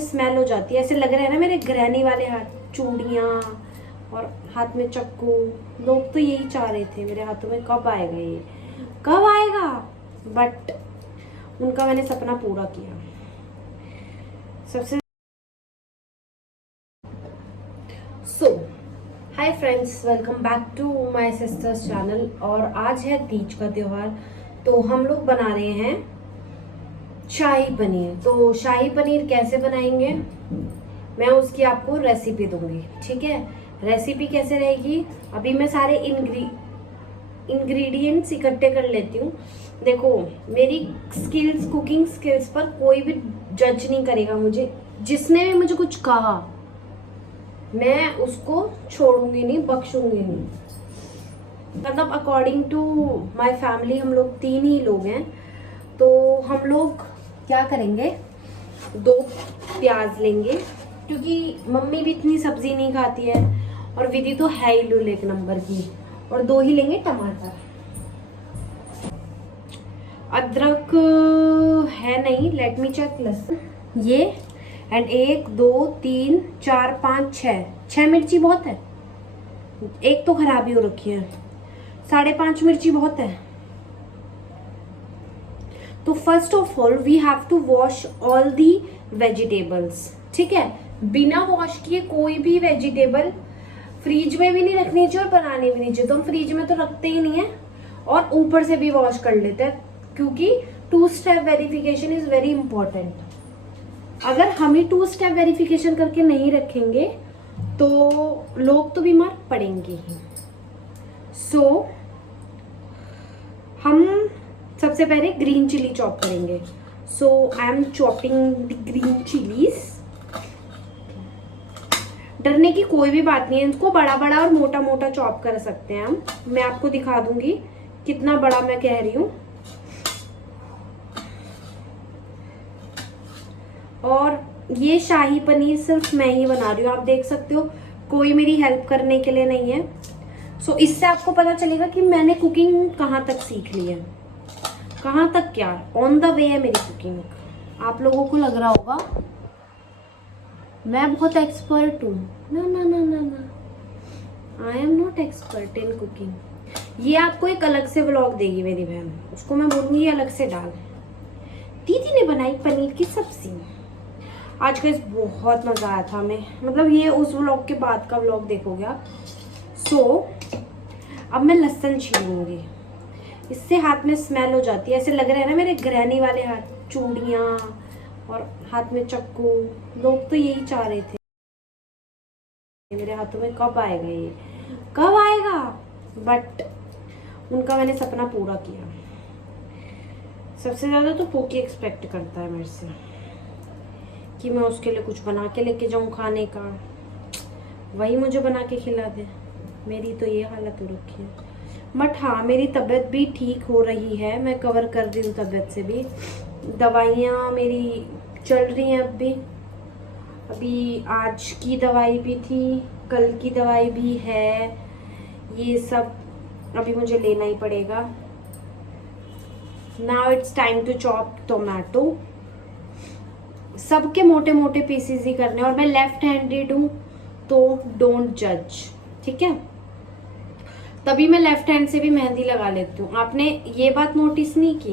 Smell हो जाती है, ऐसे लग रहा है ना मेरे ग्रहणी वाले हाथ, चूड़ियाँ और हाथ में चक्कू। लोग तो यही चाह रहे थे मेरे हाथों में कब आएगा ये, कब आएगा, बट उनका मैंने सपना पूरा किया। सबसे hi friends, welcome back to my sisters channel. और आज है तीज का त्योहार, तो हम लोग बना रहे हैं शाही पनीर। तो शाही पनीर कैसे बनाएंगे मैं उसकी आपको रेसिपी दूंगी, ठीक है। रेसिपी कैसे रहेगी, अभी मैं सारे इंग्रेडिएंट्स इकट्ठे कर लेती हूँ। देखो, मेरी स्किल्स, कुकिंग स्किल्स पर कोई भी जज नहीं करेगा मुझे। जिसने भी मुझे कुछ कहा मैं उसको छोड़ूंगी नहीं, बख्शूंगी नहीं। मतलब अकॉर्डिंग टू माय फैमिली हम लोग 3 ही लोग हैं, तो हम लोग क्या करेंगे, 2 प्याज लेंगे क्योंकि मम्मी भी इतनी सब्जी नहीं खाती है और विधि तो है ही लुल एक नंबर की। और 2 ही लेंगे टमाटर। अदरक है नहीं, लेट मी चेक। लहसुन ये एंड 1 2 3 4 5 6 मिर्ची बहुत है। एक तो खराबी हो रखी है, 5.5 मिर्ची बहुत है। तो first of all we have to wash all the vegetables, ठीक है। बिना वॉश किए कोई भी वेजिटेबल फ्रिज में भी नहीं रखनी चाहिए और बनानी भी नहीं चाहिए। तो हम फ्रिज में तो रखते ही नहीं है और ऊपर से भी वॉश कर लेते हैं, क्योंकि 2 step verification is very important. अगर हम ही 2 स्टेप वेरिफिकेशन करके नहीं रखेंगे तो लोग तो बीमार पड़ेंगे ही। सो हम सबसे पहले ग्रीन चिली चॉप करेंगे। So I am chopping the green chillies. डरने की कोई भी बात नहीं है, इसको बड़ा बड़ा और मोटा मोटा चॉप कर सकते हैं हम। मैं आपको दिखा दूंगी कितना बड़ा मैं कह रही हूँ। और ये शाही पनीर सिर्फ मैं ही बना रही हूँ, आप देख सकते हो, कोई मेरी हेल्प करने के लिए नहीं है। सो इससे आपको पता चलेगा कि मैंने कुकिंग कहाँ तक सीख ली है, कहाँ तक क्या ऑन द वे है मेरी कुकिंग। आप लोगों को लग रहा होगा मैं बहुत एक्सपर्ट हूँ। ना ना ना ना ना, I am not expert in cooking. ये आपको एक अलग से व्लॉग देगी मेरी बहन, उसको मैं बोलूँगी अलग से डाल। दीदी ने बनाई पनीर की सब्जी। आज का बहुत मज़ा आया था हमें, मतलब ये उस व्लॉग के बाद का व्लॉग देखोगे आप। सो अब मैं लहसुन छीलूंगी, इससे हाथ में स्मेल हो जाती है, ऐसे लग रहा है ना मेरे ग्रहणी वाले हाथ, चूड़ियाँ और हाथ में चक्कू। लोग तो यही चाह रहे थे मेरे हाथों में कब आएगा ये, कब आएगा, बट उनका मैंने सपना पूरा किया। सबसे ज़्यादा तो पोकी एक्सपेक्ट करता है मेरे से कि मैं उसके लिए कुछ बना के लेके जाऊं खाने का, वही मुझे बना के खिला दे। मेरी तो ये हालत हो रखी है। बट हाँ, मेरी तबीयत भी ठीक हो रही है, मैं कवर कर रही हूँ तबीयत से भी। दवाइयाँ मेरी चल रही हैं अभी आज की दवाई भी थी, कल की दवाई भी है, ये सब अभी मुझे लेना ही पड़ेगा। Now it's time to chop tomato. सबके मोटे मोटे पीसेस ही करने, और मैं लेफ्ट हैंडेड हूँ तो डोंट जज, ठीक है। तभी मैं लेफ्ट हैंड से भी मेहंदी लगा लेती हूँ। आपने ये बात नोटिस नहीं की?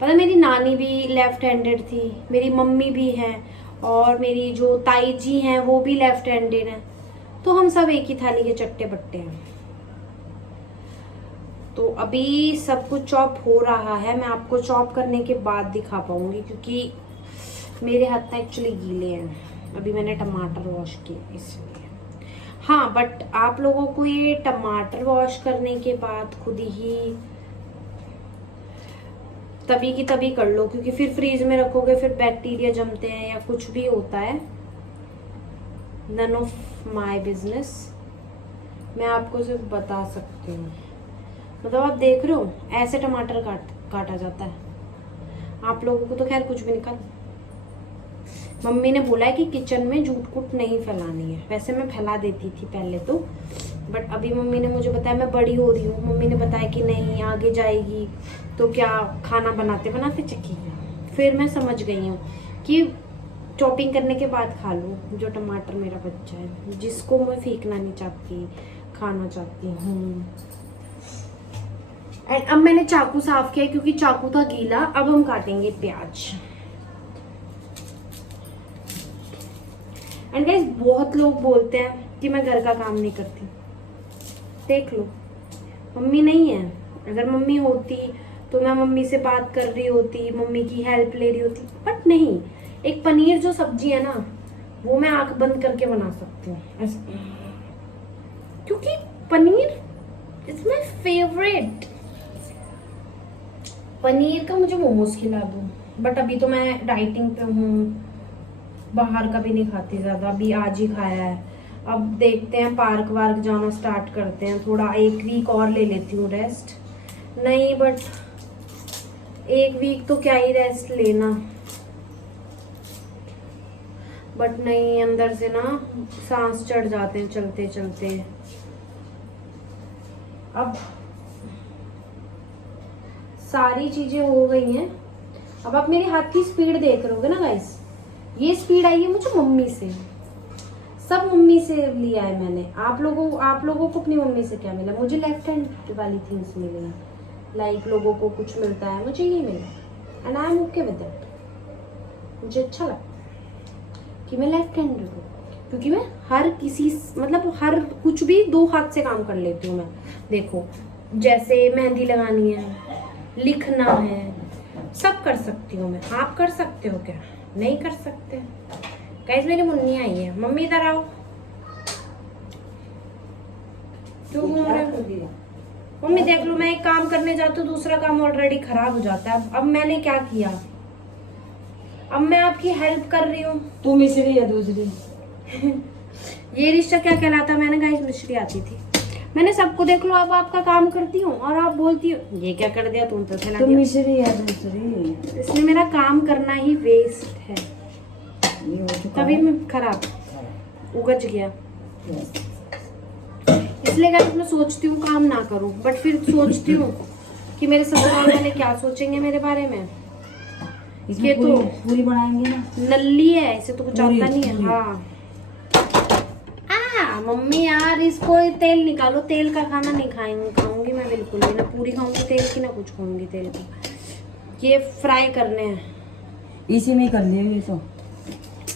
पता, मेरी नानी भी लेफ्ट हैंडेड थी, मेरी मम्मी भी है, और मेरी जो ताई जी हैं वो भी लेफ्ट हैंडेड हैं। तो हम सब एक ही थाली के चट्टे बट्टे हैं। तो अभी सब कुछ चॉप हो रहा है, मैं आपको चॉप करने के बाद दिखा पाऊंगी क्योंकि मेरे हाथ एक्चुअली गीले हैं। अभी मैंने टमाटर वॉश किए इसलिए। हाँ, बट आप लोगों को ये टमाटर वॉश करने के बाद खुद ही तभी की तभी कर लो, क्योंकि फिर फ्रीज में रखोगे फिर बैक्टीरिया जमते हैं या कुछ भी होता है। None of my business. मैं आपको सिर्फ बता सकती हूँ। मतलब आप देख रहे हो ऐसे टमाटर काटा जाता है। आप लोगों को तो खैर कुछ भी निकल। मम्मी ने बोला है कि किचन में झूठ कूट नहीं फैलानी है। वैसे मैं फैला देती थी पहले तो, बट अभी मम्मी ने मुझे बताया, मैं बड़ी हो रही हूँ, मम्मी ने बताया कि नहीं आगे जाएगी तो क्या खाना बनाते बनाते चखेगी। फिर मैं समझ गई हूँ कि चॉपिंग करने के बाद खा लो जो टमाटर मेरा बच्चा है, जिसको मैं फेंकना नहीं चाहती, खाना चाहती हूँ। एंड अब मैंने चाकू साफ किया क्योंकि चाकू था गीला। अब हम काटेंगे प्याज। एंड गाइस बहुत लोग बोलते हैं कि मैं घर का काम नहीं करती। देख लो, मम्मी नहीं है। अगर मम्मी होती तो मैं मम्मी से बात कर रही होती, मम्मी की हेल्प ले रही होती, बट नहीं। एक पनीर जो सब्जी है ना, वो मैं आंख बंद करके बना सकती हूँ क्योंकि paneer is my favourite. Paneer का मुझे मोमोज खिला दो, बट अभी तो मैं डाइटिंग पे हूँ, बाहर का भी नहीं खाती ज्यादा। अभी आज ही खाया है। अब देखते हैं, पार्क वार्क जाना स्टार्ट करते हैं। थोड़ा 1 वीक और ले लेती हूँ रेस्ट। नहीं बट 1 वीक तो क्या ही रेस्ट लेना, बट नहीं, अंदर से ना सांस चढ़ जाते हैं चलते चलते। अब सारी चीजें हो गई हैं। अब आप मेरे हाथ की स्पीड देख रहे होगे ना गाइस, ये स्पीड आई है मुझे मम्मी से। सब मम्मी से लिया है मैंने। आप लोगों को अपनी मम्मी से क्या मिला? मुझे लेफ्ट हैंड वाली थिंग्स मिली हैं। लाइक लोगों को कुछ मिलता है, मुझे ये मिला and I am okay with that. मुझे अच्छा लगता कि मैं लेफ्ट हैंड हूँ क्योंकि मैं हर कुछ भी 2 हाथ से काम कर लेती हूँ मैं। देखो, जैसे मेहंदी लगानी है, लिखना है, सब कर सकती हूँ मैं। आप कर सकते हो क्या? नहीं कर सकते। गाइस मेरी मुन्नी आई है। मम्मी इधर आओ। क्यों घूम रहे हो? मम्मी देख लो, मैं एक काम करने जाती हूँ, दूसरा काम ऑलरेडी खराब हो जाता है। अब मैंने क्या किया? अब मैं आपकी हेल्प कर रही हूँ। तू मिस्री है दूसरी। ये रिश्ता क्या कहलाता? मैंने गाइस मिस्री आती थी। मैंने सबको देख लो, अब आपका काम करती हूँ और आप बोलती हो ये क्या कर दिया तुम तो फैला दिया। मिस्री है दूसरी। इसलिए मेरा काम करना ही वेस्ट है। तभी मैं खराब उगज गया। इसलिए गाइस मैं सोचती हूँ काम ना करूँ, बट फिर सोचती हूँ कि मेरे ससुराल वाले क्या सोचेंगे मेरे बारे में। ये तो पूरी बनाएंगे ना, नल्ली है, इसे तो कुछ आता नहीं है। हाँ मम्मी यार, इसको तेल निकालो। तेल का खाना नहीं खाऊंगी मैं बिल्कुल भी। ना पूरी खाऊंगी तेल की, ना कुछ खाऊंगी तेल की। ये फ्राई करने हैं। इसी में कर लिया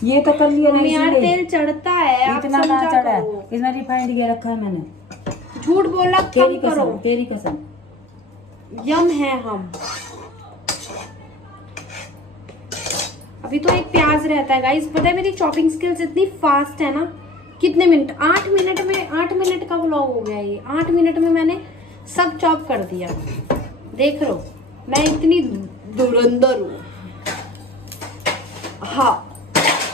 ये तो कर लिया मम्मी यार, तेल चढ़ता है, आप इतना ना समझा चढ़ा है। करो। कितना रिफाइंड किया रखा है मैंने। झूठ बोला कम करो। तेरी कसम। यम है हम। अभी तो एक प्याज रहता है गाइस। पता है मेरी चॉपिंग स्किल्स इतनी फास्ट है ना। कितने मिनट? 8 मिनट का व्लॉग हो गया ये। 8 मिनट में मैंने सब चॉप कर दिया। देख लो मैं इतनी धुरंधर हूँ। हाँ,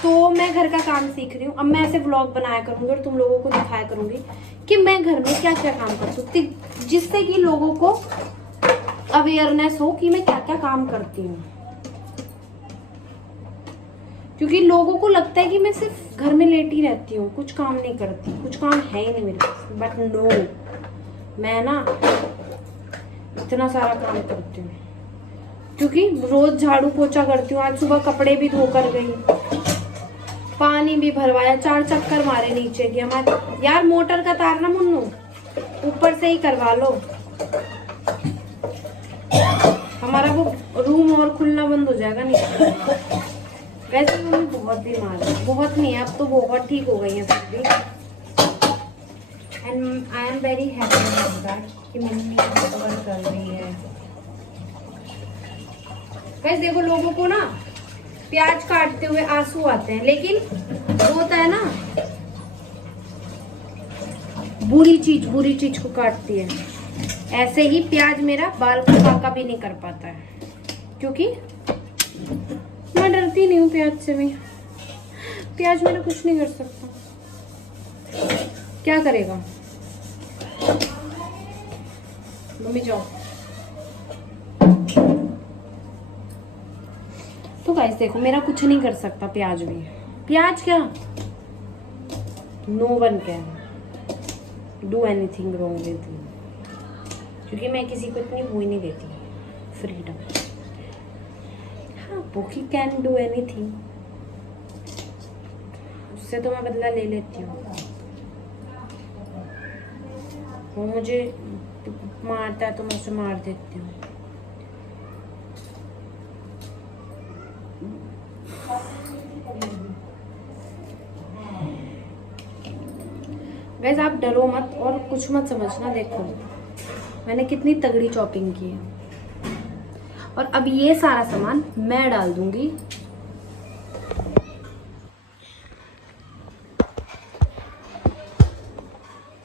तो मैं घर का काम सीख रही हूँ। अब मैं ऐसे व्लॉग बनाया करूंगी और तुम लोगों को दिखाया करूंगी कि मैं घर में क्या क्या काम कर सकती, जिससे कि लोगों को अवेयरनेस हो कि मैं क्या क्या काम करती हूँ। क्योंकि लोगों को लगता है कि मैं सिर्फ घर में लेटी रहती हूँ, कुछ काम नहीं करती, कुछ काम है ही नहीं मेरे पास। बट नो, मैं ना इतना सारा काम करती हूँ क्योंकि रोज झाड़ू पोछा करती हूँ। आज सुबह कपड़े भी धोकर गई, पानी भी भरवाया, 4 चक्कर मारे नीचे की। हमारे यार मोटर का तार ना मुन्नू ऊपर से ही करवा लो। हमारा वो रूम और खुलना बंद हो जाएगा नीचे। वैसे मम्मी बहुत बीमार है, बहुत नहीं है, अब तो बहुत ठीक हो गई है फिर भी। And I am very happy about that कि मम्मी रिकवर कर रही है। गाइस देखो, लोगों को ना प्याज काटते हुए आंसू आते हैं, लेकिन होता है ना बुरी चीज को काटती है। ऐसे ही प्याज मेरा बाल को काका भी नहीं कर पाता है क्योंकि मैं डरती नहीं हूँ प्याज से भी। प्याज मेरा कुछ नहीं कर सकता। क्या करेगा? मम्मी जाओ। तो गाइस देखो, मेरा कुछ नहीं कर सकता प्याज भी। प्याज क्या, no one can do anything wrong with me, क्योंकि मैं किसी को इतनी वो ही नहीं देती फ्रीडम। हाँ, पोकी कैन डू एनीथिंग, उससे तो मैं बदला ले लेती हूँ। वो मुझे मारता है तो मैं उसे मार देती हूँ। गाइस आप डरो मत और कुछ मत समझना। देखो मैंने कितनी तगड़ी चॉपिंग की है। और अब ये सारा सामान मैं डाल दूंगी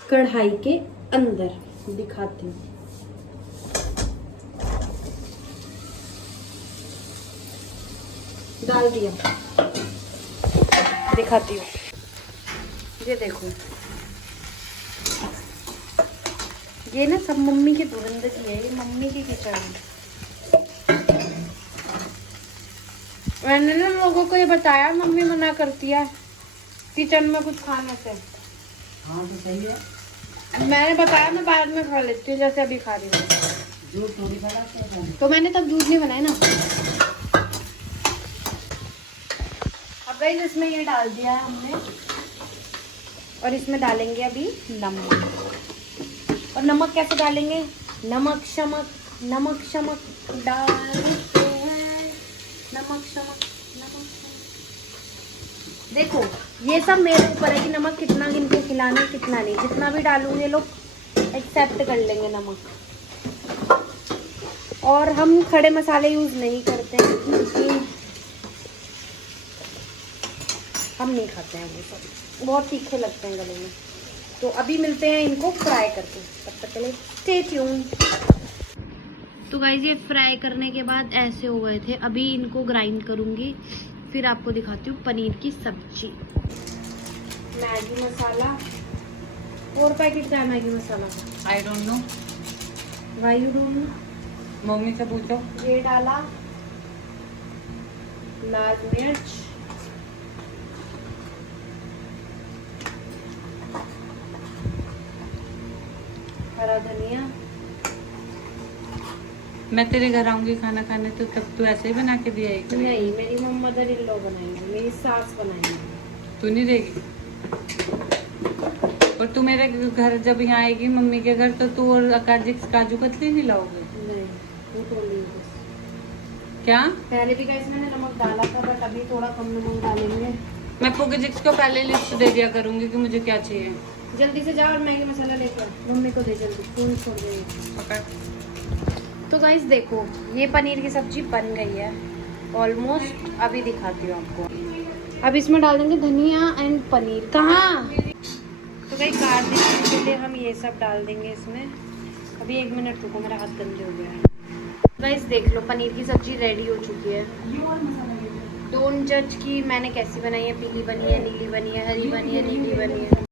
कढ़ाई के अंदर। दिखाती हूँ। डाल दिया। दिखाती हूँ। ये देखो, ये ना सब मम्मी की धुरंधर की है। ये मम्मी की किचन है। मैंने ना लोगों को ये बताया, मम्मी मना करती है किचन में कुछ खाने से। हाँ तो सही है। मैंने बताया मैं बाद में खा लेती हूँ, जैसे अभी खा रही हूँ। दूध थोड़ी बनाते हैं। तो मैंने तब दूध नहीं बनाया ना। अब गाइस इसमें ये डाल दिया है हमने और इसमें डालेंगे अभी नमक। और नमक कैसे डालेंगे? नमक शमक डालते हैं। नमक शमक। देखो ये सब मेरे ऊपर है कि नमक कितना गिन के खिलाना है कितना नहीं। जितना भी डालूंगे लोग एक्सेप्ट कर लेंगे नमक। और हम खड़े मसाले यूज नहीं करते हैं क्योंकि हम नहीं खाते हैं, वो सब बहुत तीखे लगते हैं गले में। तो अभी मिलते हैं इनको फ्राई करके, तब तक के लिए स्टे ट्यून। तो गाइस ये फ्राई करने के बाद ऐसे हो गए थे। अभी इनको ग्राइंड करूंगी, फिर आपको दिखाती हूँ पनीर की सब्जी। मैगी मसाला 4 पैकेट का है Maggi masala. I don't know, why you don't know? Mummy से पूछो। ये डाला लाल मिर्च, हरा धनिया। मैं तेरे घर आऊंगी खाना खाने तो तब तू ऐसे ही बना के दिया एक। नहीं, मेरी मदर इन लॉ बनाएंगे, मेरी सास बनाएंगे। तू नहीं देगी। और तू मेरे घर जब यहाँ आएगी मम्मी के घर तो तू और काजू कतली नहीं लाओगे? नहीं, वो तो नहीं बस। क्या? पहले भी कैसे मैंने नमक डाला था, बट अभी थोड़ा कम नमक डालेंगे। मैं पोकेजिक्स को पहले लिस्ट दे दिया करूंगी कि मुझे क्या चाहिए। जल्दी से जाओ और मैगी मसाला लेकर मम्मी को दे जल्दी, पूरी छोड़ देगी। पकड़। तो गाइस देखो ये पनीर की सब्जी बन गई है ऑलमोस्ट। अभी दिखाती हूँ आपको। अब इसमें डाल देंगे धनिया एंड पनीर। कहाँ? तो गाइस गार्निशिंग के लिए हम ये सब डाल देंगे इसमें। अभी 1 मिनट रुको, मेरा हाथ गंदे हो गया है। गाइस देख लो पनीर की सब्जी रेडी हो चुकी है। डोंट जज कि मैंने कैसी बनाई है, पीली बनी है, नीली बनी है, हरी बनी है, नीली बनी है।